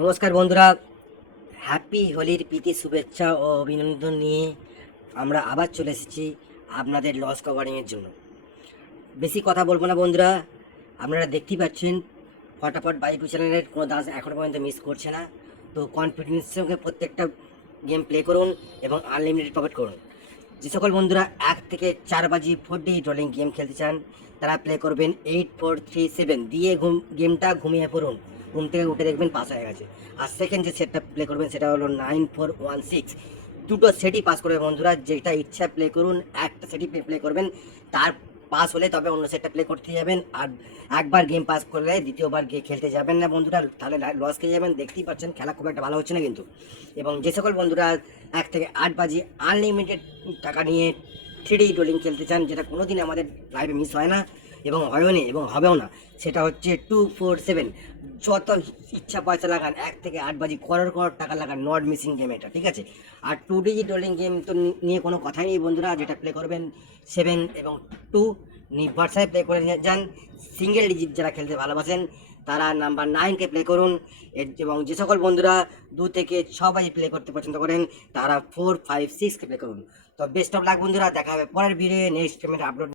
নমস্কার বন্ধুরা। হ্যাপি হোলির প্রীতি, শুভেচ্ছা ও অভিনন্দন নিয়ে আমরা আবার চলে এসেছি আপনাদের লস কভারিংয়ের জন্য। বেশি কথা বলব না বন্ধুরা। আপনারা দেখতেই পাচ্ছেন, ফটাফট বাইকু চ্যানেলের কোনো দাস এখনও পর্যন্ত মিস করছে না। তো কনফিডেন্সের সঙ্গে প্রত্যেকটা গেম প্লে করুন এবং আনলিমিটেড প্রফিট করুন। যে সকল বন্ধুরা এক থেকে চার বাজি ফোর ডি ড্রলিং গেম খেলতে চান, তারা প্লে করবেন এইট ফোর থ্রি সেভেন দিয়ে ঘুম গেমটা ঘুমিয়ে পড়ুন। ঘুম থেকে উঠে দেখবেন পাস হয়ে গেছে। আর সেকেন্ড যে সেটটা প্লে করবেন সেটা হলো নাইন ফোর ওয়ান সিক্স দুটো সেটই পাস করবে বন্ধুরা, যেটা ইচ্ছা প্লে করুন, একটা সেটই প্লে করবেন। তার পাস হলে তবে অন্য সেটটা প্লে করতে যাবেন। আর একবার গেম পাস করলে দ্বিতীয়বার গিয়ে খেলতে যাবেন না বন্ধুরা, তাহলে লস খেয়ে যাবেন। দেখতেই পাচ্ছেন খেলা খুব একটা ভালো হচ্ছে না কিন্তু। এবং যে সকল বন্ধুরা এক থেকে আট বাজি আনলিমিটেড টাকা নিয়ে থ্রি ডি ডোলিং খেলতে চান, যেটা কোনোদিন আমাদের লাইভে মিস হয় না। এবং হয়ও নি এবং হবেও না। সেটা হচ্ছে টু ফোর সেভেন যত ইচ্ছা পয়সা লাগান, এক থেকে আট বাজি করোড় করোড় টাকা লাগান নট মিসিং গেম এটা, ঠিক আছে? আর টু ডিজি ডোলিং গেম তো নিয়ে কোনো কথাই নেই বন্ধুরা, যেটা প্লে করবেন সেভেন এবং টু নির্ভরসায় প্লে করে যান। সিঙ্গেল ডিজিট যারা খেলতে ভালোবাসেন, তারা নাম্বার নাইনকে প্লে করুন। এবং যে সকল বন্ধুরা দু থেকে ছ বাজি প্লে করতে পছন্দ করেন, তারা ফোর ফাইভ সিক্সকে প্লে করুন। তো বেস্ট অফ লাক বন্ধুরা, দেখা হবে পরের ভিডিও নেক্সট পেমেন্ট আপলোড